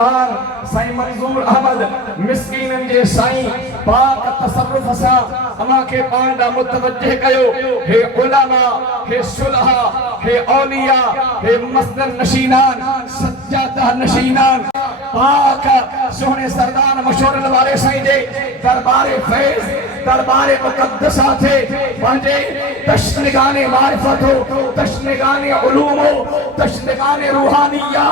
سائیں منظور احمد مسکینن جے سائیں پاک تصرف سا اما کے پانڈا متوجہ کیو ہے علماء ہے صلحاء ہے اولیاء ہے مسند نشینان سجادہ نشینان پاک سونے سردان مشورن والے سائیں جے دربار فیض دربار مقدسہ تھے پانچے تشنگان معرفت ہو تشنگان علوم ہو تشنگان روحانیہ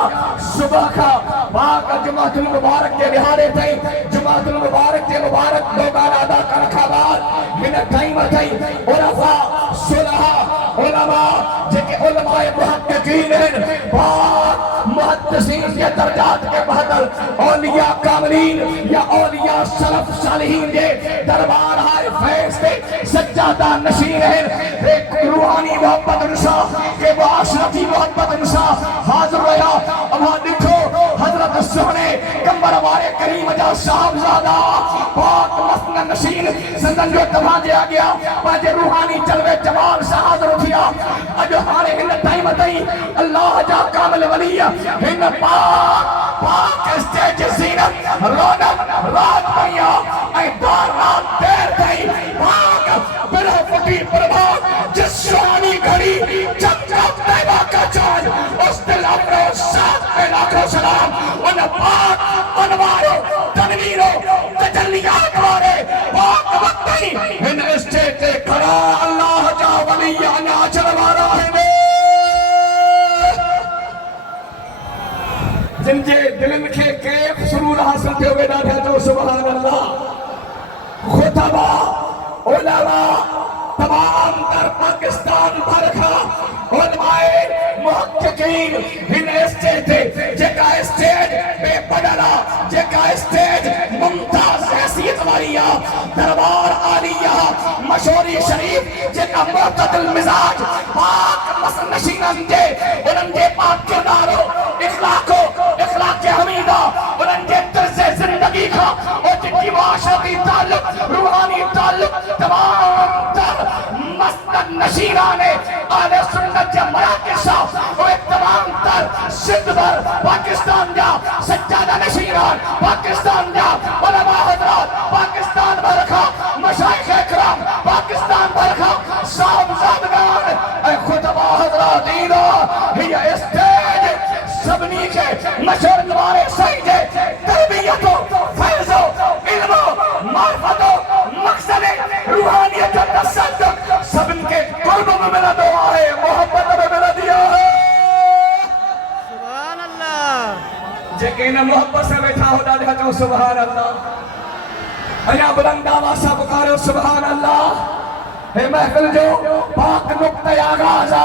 صبح کا پاک جماعت المبارک کے لحاظے تھے جماعت المبارک کے مبارک لوگان ادا کا رکھا بعد من ٹائم تھے عرفاء صلحاء علماء جے کہ علماء محققین ہیں پاک محدثین کے درجات کے بہتر اولیاء کاملین یا اولیاء سلف صالحین کے دربار ہائے فیض کے سجادہ نشین ہیں ایک روحانی محبت انسا کہ وہ اشرفی محبت انسا حاضر رہا ابھا دیکھو حضرت سہنے کمبر ہمارے کریم جا صاحبزادہ پاک مسند نشین زندن جو تمہاں آ گیا پاجے روحانی جلوے جمال سے حاضر اٹھیا اجو ہارے ہن ٹائم تئی اللہ جا کامل ولی ہن پاک اسٹیج زینت رونق رات پیا اے دار رات دیر تئی پاک بلو فٹی پربھا جس شوانی گھڑی جب جب دیوا کا چاج اس دل امرو ساتھ پہ لاکھوں سلام ان پاک انوارو تنویرو تجلیات وارے پاک وقتی ان اسٹیج کھڑا اللہ جا ولی آنا چلوارا ہے جن جے دلن کے کیف سرور حاصل تھے ہوئے ڈاٹھا جو سبحان اللہ خطبہ علماء تمام در پاکستان بھرکھا علماء محققین ہن اسٹیج تھے جکا اسٹیج بے بدلا جکا اسٹیج ممتاز حیثیت واریہ دربار عالیہ مشوری شریف جکا معتدل مزاج پاک مسند نشینن جے انہن جے پاک کردارو اخلاق حمیدہ انہن جے طرز زندگی کا اور جن کی معاشرتی تعلق روحانی تعلق تمام تر مسند نشینانے آل سنت جا مراکشہ اور تمام تر سندھ بر پاکستان جا سجادہ نشینان پاکستان جا علماء حضرات پاکستان برکھا مشایخ اکرام پاکستان برکھا صاحبزادگان اے خطبہ حضرات دینا ہی اسٹیج سبنی کے مشہور دوارے سائنجے تربیتو فیضو علمو معرفتو مقصد روحانیت و تصدق سبن کے قرب میں ملا دعا ہے محبت میں ملا دیا ہے سبحان اللہ جے کہ انہیں محبت سے بیٹھا ہو ڈالے جو سبحان اللہ ایا بلند آوازہ بکارو سبحان اللہ اے محفل جو پاک نقطہ آغازہ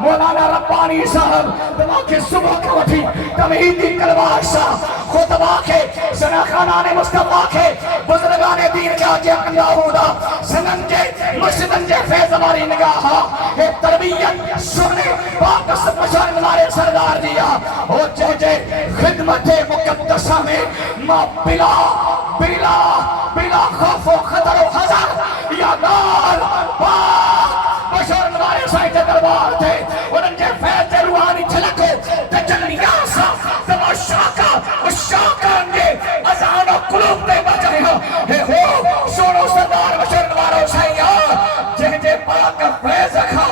مولانا ربانی صاحب دماغ کے صبح کے وٹھی تمہیدی کلواشا خطبہ کے سناخانان مصطفیٰ کے بزرگان دین کے آجے اقندہ ہودا سنن جے مشدن جے فیض ہماری نگاہا اے تربیت سنے پاک سپشار ملارے سردار دیا اور جے خدمت مقدسہ میں ما بلا خوف و خطر و حضر یا دار پاک بشار ملارے سائٹ دربار تھے انہن جے فیض روحانی چھلکو تجلیاسا تماشاکا اشاکان جے ازان و قلوب دے بچائے اے ہو سونو سردار بشار ملارے سائٹ جے پاک فیض رکھا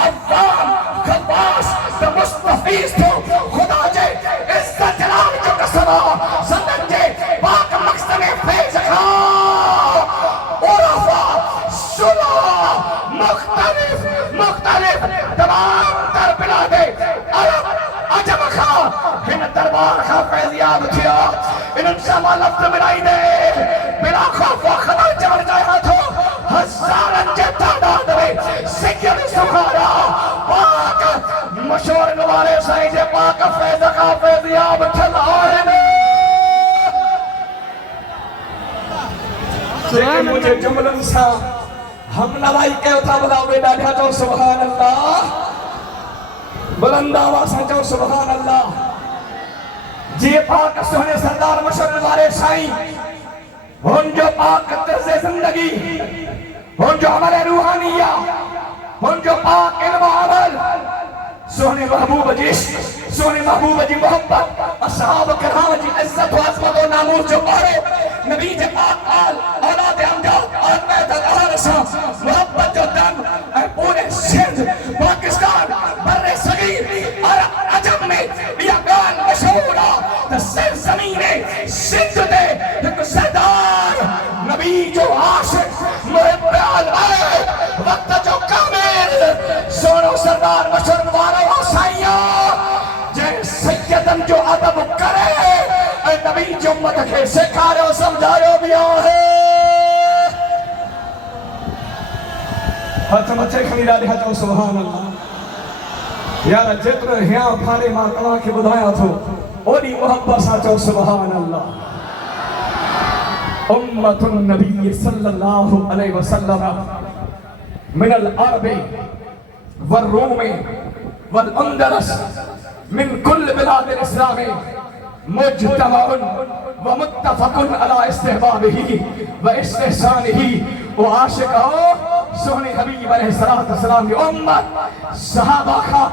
عوام خباس تمستفیز تو خدا جے عزت جلال جو قصبہ زندن جے پاک مقصد فیض رکھا مختلف تمام در بلادے عرب عجم خواہ ہن دربار خواہ فیضیاب تھیا انہوں ساما لفظ ملائی دے بلا خوف و خطر چمڑ جائے تھو ہزارن جے تعداد میں سید سبحانہ پاک مشہور نوارے سائیں جے پاک فیض خواہ فیضیاب تھل آئے لیکن مجھے جملن سا ہم نوائی کہتا بلاو بیٹا لیا جو سبحان اللہ بلند آوازیں جو سبحان اللہ جی پاک سہنے سردار مشہور نوارے سائیں ہن جو پاک طرز زندگی ہن جو عمل روحانیہ ہن جو پاک علم و عمل سونے محبوب جی سونے محبوب جی محبت اصحاب کرام جی عزت و عظمت و ناموس جو پارو نبی جی پاک آل اولاد امجاد اور میدر آرسا محبت جو دم اے پورے سندھ پاکستان بر صغیر عرب عجم میں یہ گان مشہورا تسر زمین سندھ دے ایک سردار نبی جو عاشق محب آئے وقت جو کامل سونو سردار مشہور وارا سائیہ جے سیدن جو عدب کرے اے نبی جو امت کے سکھارے و سمجھائے بھی آئے ہاتھ مچے کھنی ڈالے ہاتھ سبحان اللہ یارا جتر ہیاں پھارے ماں تمہاں کے بدھایا تھو اوڑی محبت ساچو سبحان اللہ امت النبی صلی اللہ علیہ وسلم من العرب والروم والاندلس من کل بلاد الاسلام مجتمع ومتفق على استحبابه واستحسانه وعاشقه سونی حبیب علیہ السلام کی امت صحابہ کا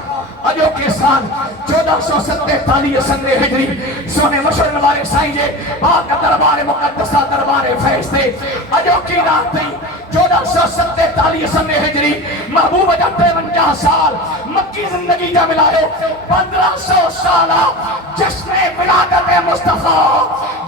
اجو کے سال 1447 سن ہجری سونے مشہور نوارے سائیں جے پاک دربار مقدسہ دربار فیض تھے اجو کی رات تھی 1447 سن ہجری محبوب جا 53 سال مکی زندگی جا ملائے 1500 سالہ جشن ولادت مصطفیٰ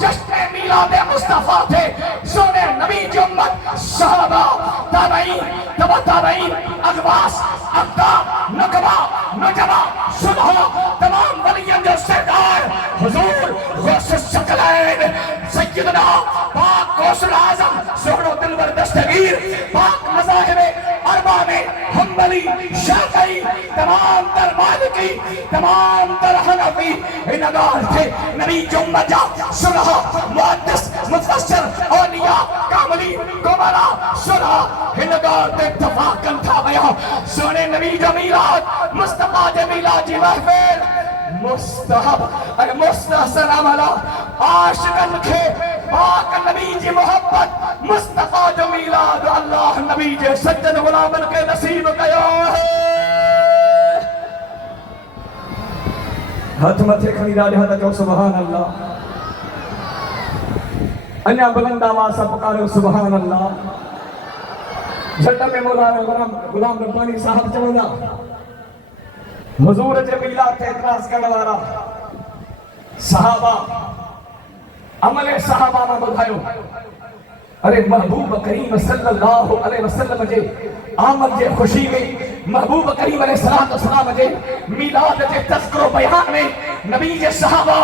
جشن میلاد مصطفیٰ تھے سونے نبی کی امت صحابہ تابعین تبا تابعین اغواس اقدام نقبہ نجبہ صلحہ تمام ولیان جو سردار حضور غوث الثقلین سیدنا پاک غوث العظم سہر دلبر دستگیر پاک مذاہب اربع میں حنبلی شافعی تمام تر مالکی تمام تر حنفی انگار تھے نبی جو امت جا صلحہ محدث مفسر اولیاء کاملی کمرہ صلحہ انگار تے اتفاقاً تھا بیا سونے نبی جو میلاد مصطفیٰ جو میلاد جی محفل مستحب اے مستحسن عملہ عاشقن کے پاک نبی جی محبت مصطفیٰ جو میلاد اللہ نبی جی سجد غلامن کے نصیب کیا ہے ہاتھ متھے کھنی ڈالے ہاتھ جو سبحان اللہ انیا بلند آواز سے پکارے سبحان اللہ جھٹا میں مولانا غلام ربانی صاحب چونا حضور جے میلاد تے اعتراض کرنے والا صحابہ عمل صحابہ میں بدھائیو ارے محبوب کریم صلی اللہ علیہ وسلم جے آمد جے خوشی میں محبوب کریم علیہ السلام جے میلاد جے تذکر و بیان میں نبی جے صحابہ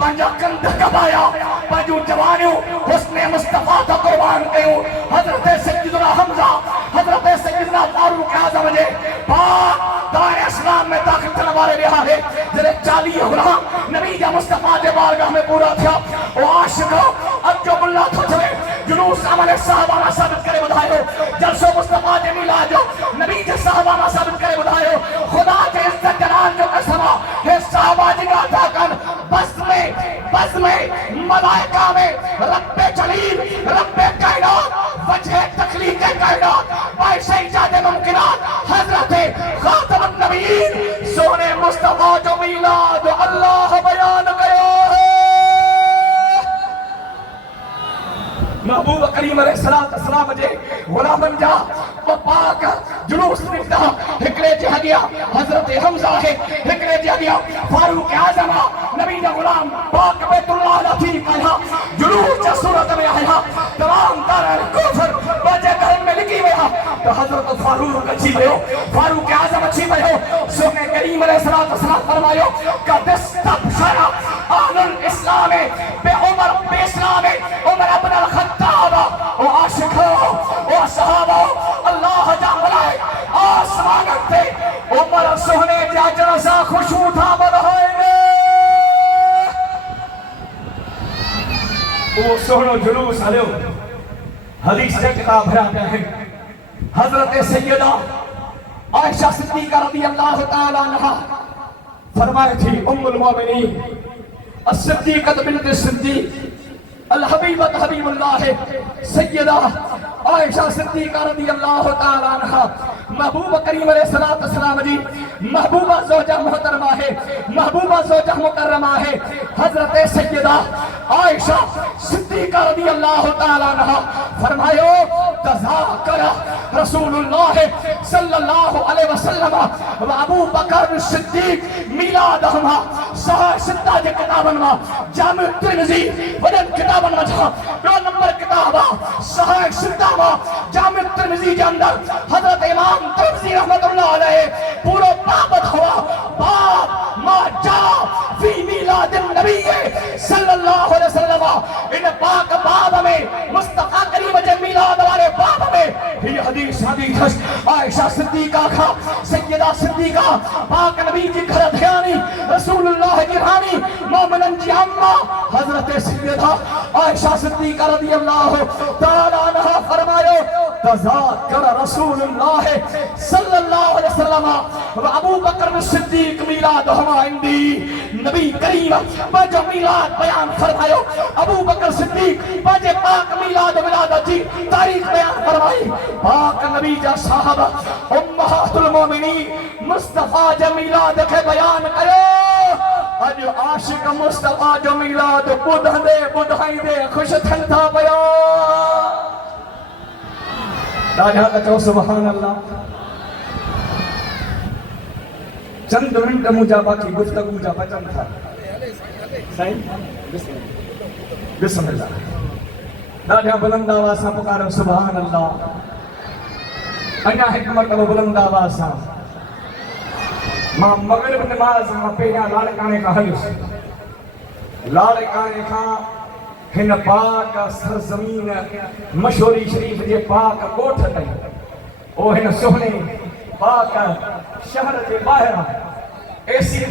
پنجا کندھ کبایا پنجو جوانیوں حسن مصطفیٰ تا قربان کیوں حضرت سیدنا حمزہ حضرت سیدنا فاروق اعظم جے پاک دائر اسلام میں داخل تنوارے رہا ہے جلے 40 غلام نبی جا مصطفیٰ جے بارگاہ میں پورا تھا وہ عاشقہ اب جو بلّہ تھا چھوے جلوس عمل صحابہ میں ثابت کرے بدھائیو جلسو مصطفیٰ جے میلاد جو نبی جے صحابہ میں ثابت کرے بدھائیو خدا کے عزت جلال جو قسمہ ہے صحابہ جگہ تھا کن بس میں ملائکہ میں رب جلیل رب کائنات وجہ تخلیق کائنات باعث ایجاد ممکنات حضرت خاتم النبیین سونے مصطفیٰ جو میلاد اللہ بیان گیا ہے محبوب کریم علیہ السلام جے غلامن جا وہ پاک جلوس نکتا ہکڑے جہاں گیا حضرت حمزہ ہے ہکڑے جہاں گیا فاروق اعظم نبی جا غلام پاک بیت اللہ لطیف کہا جلوس جا صورت میں آیا تمام تارہ کفر بجے گھر میں لکھی ہویا تو حضرت فاروق اچھی بھئیو فاروق اعظم اچھی بھئیو سونے کریم علیہ السلام فرمائیو کہ دستب شرع آل الاسلام بے عمر بے اسلام عمر ابن الخطاب او عاشقہ او صحابہ اللہ جا ملائے آسمان اکتے عمر سہنے جا جنسا خوشو تھا بدھائے نے وہ سہنو جلوس علیو حدیث سے کتاب بھرا پہ ہے حضرت سیدہ عائشہ صدیقہ رضی اللہ تعالیٰ عنہ فرمائے تھی ام المومنین الصدیقہ بنت الصدیق الحبیبت حبیب اللہ سیدہ عائشہ صدیقہ رضی اللہ تعالیٰ عنہ محبوب کریم علیہ السلام جی محبوبہ زوجہ محترمہ ہے، محبوبہ زوجہ مکرمہ ہے، حضرت سیدہ عائشہ صدیقہ رضی اللہ تعالیٰ عنہ فرمائیو تذاکر رسول اللہ صلی اللہ علیہ وسلم و ابو بکر صدیق میلادہما صحیح ستہ جے کتابن ما جامع ترمذی ودن کتابن ما جہاں دو نمبر کتابہ صحیح ستہ ما جامع ترمذی کے اندر حضرت امام ترمذی رحمت اللہ علیہ پورا بابت ہوا باب ما جا فی میلاد النبی صلی اللہ علیہ وسلم ان پاک باب میں مصطفیٰ کریم جے میلاد والے باب میں یہ حدیث عائشہ صدیقہ کا سیدہ صدیقہ پاک نبی کی گھر دھیانی رسول اللہ کی رانی مومنن جی امہ حضرت سیدہ عائشہ صدیقہ رضی اللہ تعالیٰ عنہ فرمائے تذاکر رسول اللہ صلی اللہ علیہ وسلم و ابو بکر صدیق میلادہما اندی نبی کریم باجہ میلاد بیان فرمائے ابو بکر صدیق باجہ پاک میلاد ولادت جی تاریخ بیان فرمائی پاک نبی جا صاحب امہات المومنین مصطفیٰ جا میلاد کے بیان کرے اج عاشق مصطفیٰ جو میلاد بدھائیں دے خوش تھن تھا بیان راجہ کچھو سبحان اللہ چند منٹ مجھا باقی گفتگو مجھا بچن تھا صحیح بسم اللہ راجہ بلند آوازاں پکارو سبحان اللہ انہا حکمت و بلند آوازاں ماں مغرب نماز ماں پیجا لالکانے کا حلس لالکانے کا ہن پاک سرزمین مشہوری شریف جے پاک کوٹھ تئی او ہن سہنے پاک شہر جے باہر ایسی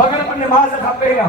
مغرب نماز کھا پہیا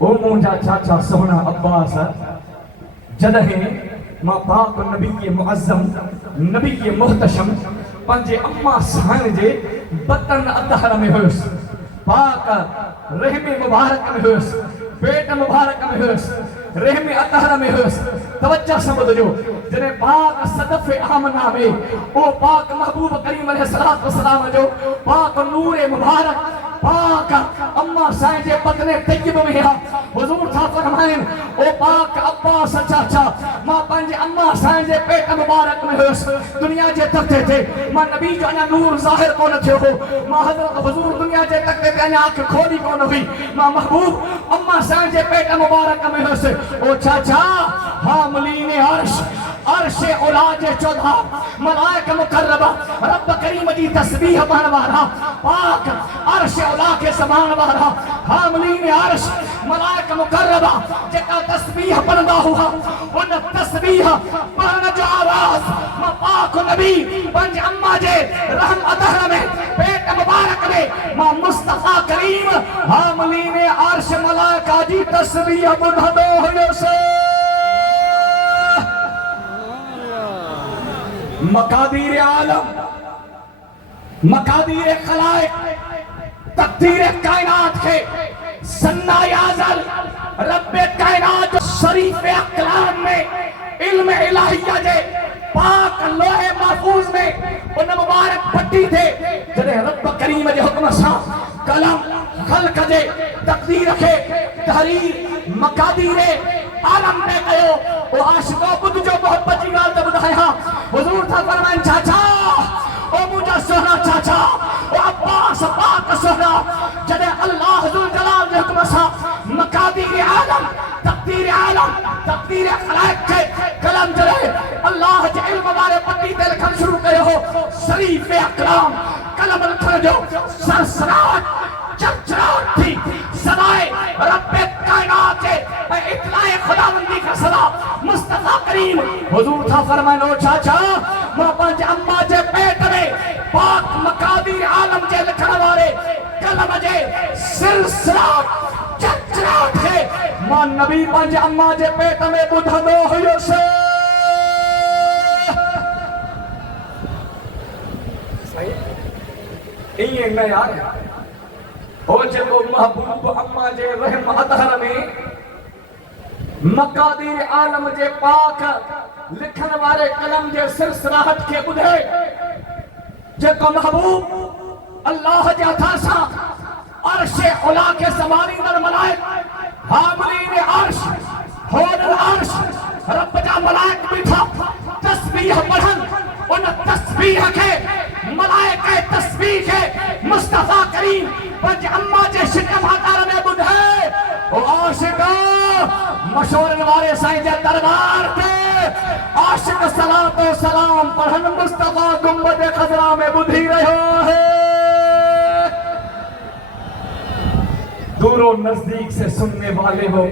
او مونجا چاچا سونا عباس جدہیں ما پاک نبی معظم نبی محتشم پنجے اما سائن جے بطن ادھر میں ہوس پاک رحم مبارک میں ہوس پیٹ مبارک میں ہوس رحم ادھر میں ہوس توجہ سمجھ جو جنہیں پاک صدف آمنہ میں او پاک محبوب کریم علیہ السلام جو پاک نور مبارک پاک اما سائن جے بطن طیب میں ہے حضور تھا فرمائیں او پاک عباس چاچا ماں پنجے اما سائن جے پیٹ مبارک میں ہوس دنیا جے تکتے تھے ماں نبی جو انہا نور ظاہر کون تھے ہو ماں حضرت حضور دنیا جے تکتے تھے انہا آنکھ کھولی کون ہوئی ماں محبوب اما سائن جے پیٹ مبارک میں ہوس او چاچا حاملین عرش عرش اولاج چودھا ملائک مقربہ رب کریم جی تسبیح بانوارا پاک عرش اولا کے سمان وارا حاملین عرش ملائک مقربہ جکا تسبیح بندا ہوا ان تسبیح بان جو آواز ما پاک نبی بنج اما جے رحم ادھر میں پیٹ مبارک میں ما مصطفیٰ کریم حاملین عرش ملائکہ جی تسبیح بندا ہوئے سے مقادیر عالم مقادیر خلائق تقدیر کائنات کے سنائی ازل رب کائنات شریف اقلام میں علم الہیہ جے پاک لوح محفوظ میں ان مبارک پٹی تھے جنہیں رب کریم جے حکم سا قلم خلق جے تقدیر کے تحریر مقادیر عالم میں گئے وہ عاشقوں بدھ جو محبت جی گال تب دھائیا حضور تھا فرمائن چاچا او مجھا سہنا چاچا او عباس پاک سہنا جدے اللہ ذو الجلال نے حکم سا مقادیر عالم تقدیر خلائق کے کلم جلے اللہ جے علم بارے پتی تے لکھن شروع کرے ہو شریف اکرام کلم لکھن جو سرسرات چرچرات تھی صدائے رب کائنات ہے اطلاع خداوندی کا صدا مصطفیٰ کریم حضور تھا فرمائن او چاچا ماں پنج اما جے پیٹ میں پاک مقادیر عالم جے لکھن والے کلم جے سلسلات چرچرات ہے ماں نبی پنج اما جے پیٹ میں بدھنو ہوئے سے صحیح میں یار او جب محبوب اما جے رحم ادھر میں مقادیر عالم جے پاک لکھن والے کلم جے سلسلات کے بدھے جے کو محبوب اللہ جا تھا سا عرش اولا کے سواری در ملائک حاملین عرش حول العرش رب جا ملائک بھی تھا تسبیح پڑھن ان تسبیح کے ملائکہ تسبیح کے مصطفیٰ کریم پنج اما جے شکم حدار میں بدھے او عاشقہ مشورن والے سائیں جے دربار تے عاشق صلاة و سلام پڑھن مصطفیٰ گنبد خضرہ میں بدھی رہو ہے دور و نزدیک سے سننے والے وہ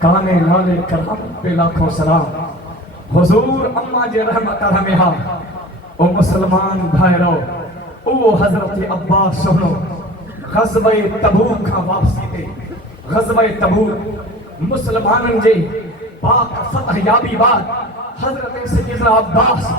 کانے لالے کرم پہ لاکھوں سلام حضور اما جے رحمت رحمہا او مسلمان بھائرو او حضرت عباس سنو غزوہ تبوک کا واپسی دے غزوہ تبوک مسلمانن جے پاک فتح یابی بعد حضرت سیدنا عباس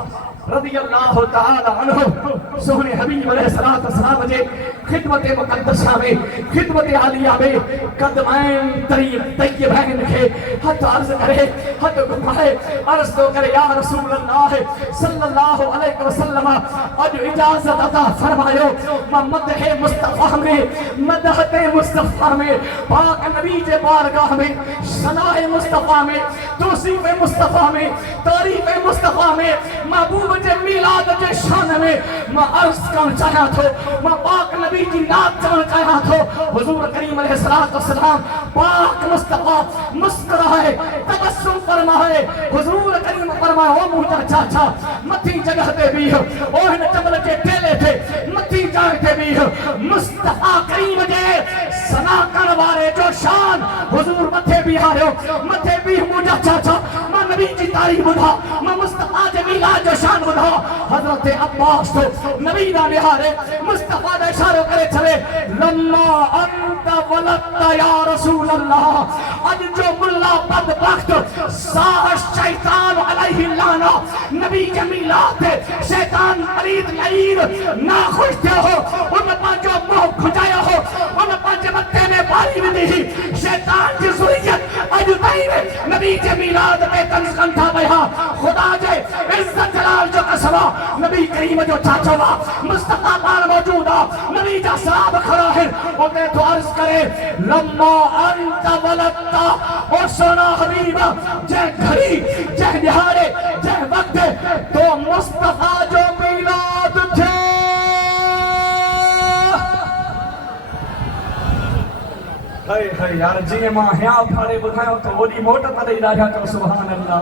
رضی اللہ تعالی عنہ سہنے حبیب علیہ السلام جے خدمت مقدسہ میں خدمت عالیہ میں قدمین طیبین کے حد عرض کرے حد گمائے عرض تو کرے یا رسول اللہ صلی اللہ علیہ وسلم اج اجازت عطا فرمائیو مدح مصطفیٰ میں مدحت مصطفیٰ میں پاک نبی جے بارگاہ میں ثناء مصطفیٰ میں توصیف مصطفیٰ میں تعریف مصطفیٰ میں محبوب جے میلاد جے شان میں میں عرض کرنا چاہیا تھو میں پاک نبی کی نات کرنا چاہیا تھو حضور کریم علیہ السلام پاک مصطفیٰ مسکرائے تبسم فرمائے حضور کریم فرمائے او مجھا چاچا متھی جگہ دے بھی اوہن جبل کے ٹیلے تھے متھی جگہ دے بھی مصطفیٰ کریم جے سنا کروارے جو شان حضور متھے بھی آرے ہو متھے بھی مجھا چاچا میں نبی کی تاریخ بدھا میں مصطفیٰ جے میلاد جو شان بدھا حضرت عباس تو نبی دا نہارے مصطفیٰ دا اشارہ کرے چلے لما انت ولدت یا رسول اللہ اج جو ملا بدبخت ساہ شیطان علیہ اللعنہ نبی کے میلاد تھے شیطان مرید لعین نہ خوش تھے ہو ان پر جو منہ کھجایا ہو ان پر جو متے میں باری بھی نہیں شیطان کی ذریت اج تائیں نبی کے میلاد پہ تنزغن تھا بہا خدا جے عزت جلال جو قسمہ نبی کریم جو چاچوا مصطفیٰ پار موجودا نبی جا صحاب کھڑا ہے انہیں تو عرض کرے لما انت ولدتا اور سونا حبیبہ جے گھڑی جے نہارے جے وقت تو مصطفیٰ جو میلاد تھے ہائے ہائے یار جی ماں ہیا پھاڑے بدھائیں تو وہی موٹا تا دے راجہ تو سبحان اللہ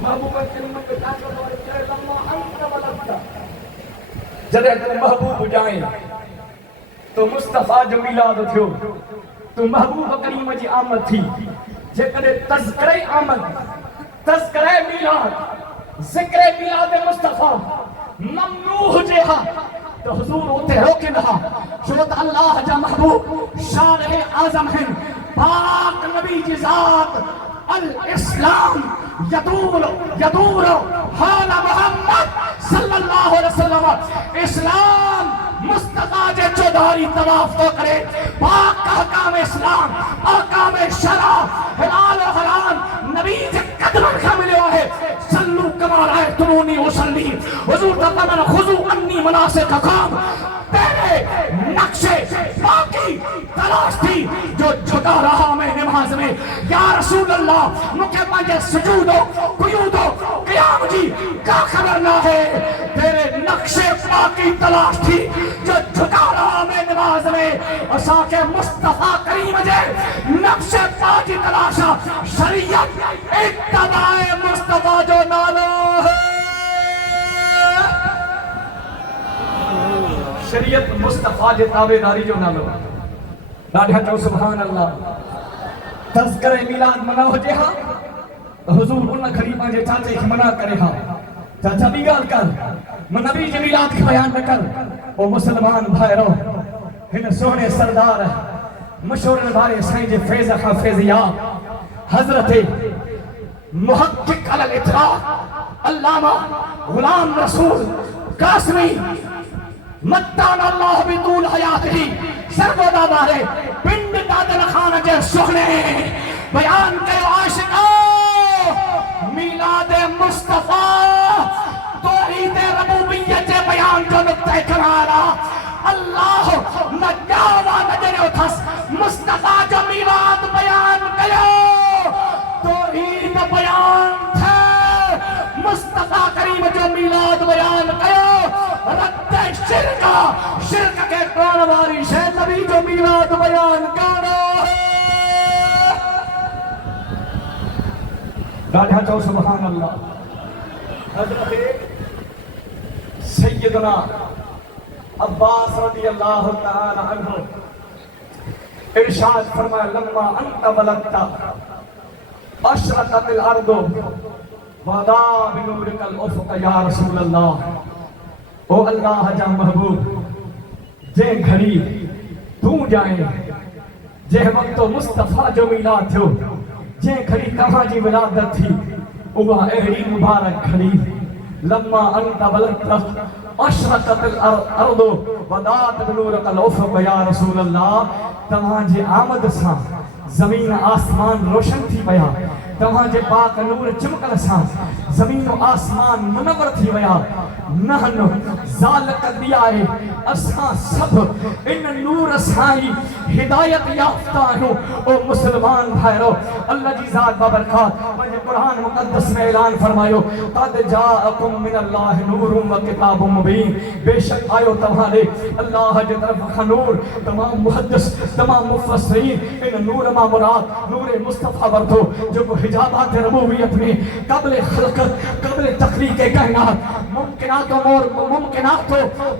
محبوب کلمت پہ طاقت اور چاہے لما انت ولدتا جدے تو محبوب جائیں تو مصطفیٰ جو میلاد تھیو تو محبوب کریم جی آمد تھی جے کدے تذکرہ آمد تذکرہ میلاد ذکر میلاد مصطفیٰ ممنوع جے ہاں تو حضور ہوتے روکے رہا شبت اللہ جا محبوب شارع اعظم ہیں پاک نبی جی ذات الاسلام یدور حال محمد صلی اللہ علیہ وسلم اسلام مصطفیٰ جے چودھاری طواف تو کرے پاک احکام اسلام احکام شرع حلال و حرام نبی جے قدمن کا ملے ہے صلو کما رأیتمونی اصلی حضور فرمایا خذو انی مناسککم تیرے نقشے باقی تلاش تھی جو جھکا رہا میں نماز میں یا رسول اللہ مکہ پانچے سجودو قیودو قیام جی کا خبر نہ ہے تیرے نقشے باقی تلاش تھی جو جھکا رہا میں نماز میں اسا کے مصطفیٰ کریم جے نقشے باقی تلاشا شریعت اتباع مصطفیٰ جو نالو ہے شریعت مصطفیٰ جے تابعداری جو نالو ڈاڈھا چو سبحان اللہ تذکر میلاد منع ہو جے ہاں حضور انہ خریبہ جے چاچے کی منع کرے ہاں چاچا بھی گال کر من نبی جے میلاد کی بیان نہ کر او مسلمان بھائی رو ہن سونے سردار مشہور بارے سائیں جے فیض حافظیہ حضرت محقق علی الاطلاق علامہ غلام رسول قاسمی متان اللہ بطول حیات ہی سرگودا بارے پنڈ دادل خان جے سخنے بیان کے عاشقوں میلاد مصطفیٰ توحید ربوبیت جے بیان جو نکتہ کرارا اللہ نجاوہ نجرے اتھس مصطفیٰ جو میلاد بیان کرو توحید بیان تھے مصطفیٰ کریم جو میلاد بیان کرو رد شرکہ شرک کے قرآن واری شہد نبی جو میلاد بیان کرو ڈاڈھا چاو سبحان اللہ حضرت سیدنا عباس رضی اللہ تعالی عنہ ارشاد فرمایا لما انت ولدتا اشرقت الارض ودا بنورک الافق یا رسول اللہ او اللہ جا محبوب جے گھڑی تو جائیں جے وقت مصطفیٰ جو میلاد تھو جے گھڑی کہاں جی ولادت تھی وہ اہلی مبارک گھڑی لما انت ولدت اشرقت الارض ودات بنورک الافق یا رسول اللہ تمہاں جے آمد سا زمین آسمان روشن تھی پیا تمہاں جے پاک نور چمکل سا زمین و آسمان منور تھی ویا نحن ذالک دیائے اساں سب ان نور اسائی ہدایت یافتہ ہوں او مسلمان بھائرو اللہ جی ذات بابرکات مجھے قرآن مقدس میں اعلان فرمائیو قد جاءکم من اللہ نور و کتاب مبین بے شک آئیو تمہارے اللہ جی طرف نور تمام محدث تمام مفسرین ان نور ما مراد نور مصطفیٰ وردو جو کو حجابات ربوبیت میں قبل خلقت قبل تخلیق کائنات ممکنات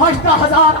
80,000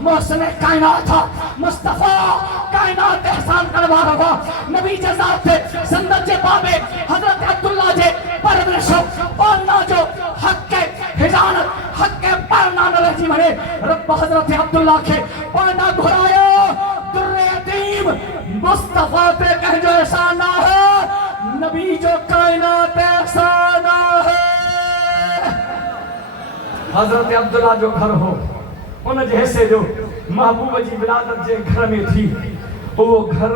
محسن کائنات تھا مصطفیٰ کائنات احسان کروا رہا نبی جزاد تھے زندر جے بابے حضرت عبداللہ جے پرورشو پالنا جو حق کے حجانت حق کے پالنا نہ رہی مرے رب حضرت عبداللہ کے پالنا گھرایا در یتیم مصطفیٰ تے کہ جو احسان نہ ہے نبی جو کائنات احسان نہ ہے حضرت عبداللہ جو گھر ہو ان جے حصے جو محبوب جی ولادت جے گھر میں تھی وہ گھر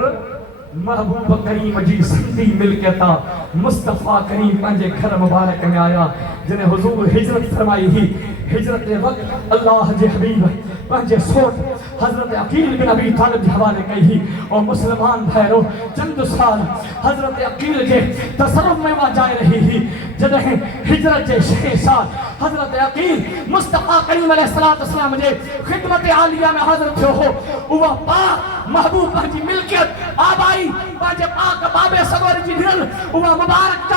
محبوب کریم جی سندھی ملکتا مصطفیٰ کریم پنجے گھر مبارک میں آیا جنہیں حضور ہجرت فرمائی ہی ہجرت وقت اللہ جے حبیب پنجے سوٹ حضرت عقیل بن ابی طالب جے حوالے کہی اور مسلمان بھائرو چند سال حضرت عقیل جے تصرف میں وہاں جائے رہی ہی جدہیں ہجرت جے 6 سال حضرت عقیل مصطفیٰ کریم علیہ السلام جے خدمت عالیہ میں حضرت ہو وہ پاک محبوب پنجی ملکیت آبائی پنجے پاک بابے سگور جی دھل وہ مبارک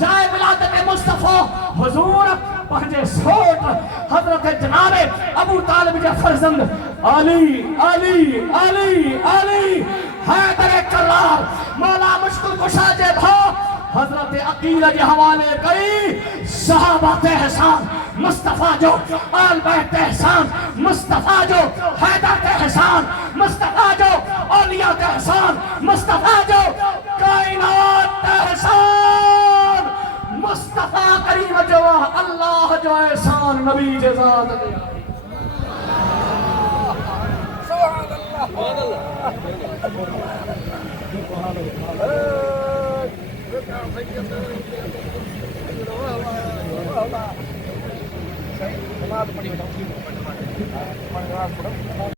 جائے ولادت مصطفیٰ حضور پنجے سوٹ حضرت جناب ابو طالب جے فرزند علی علی علی علی حیدر کرار مولا مشکل کشا جے بھا حضرت عقیل جے حوالے گئی صحابہ احسان مصطفیٰ جو آل بیت احسان مصطفیٰ جو حیدر احسان مصطفیٰ جو اولیاء احسان مصطفیٰ جو کائنات احسان مصطفیٰ کریم جو اللہ جو احسان نبی جزاد دیا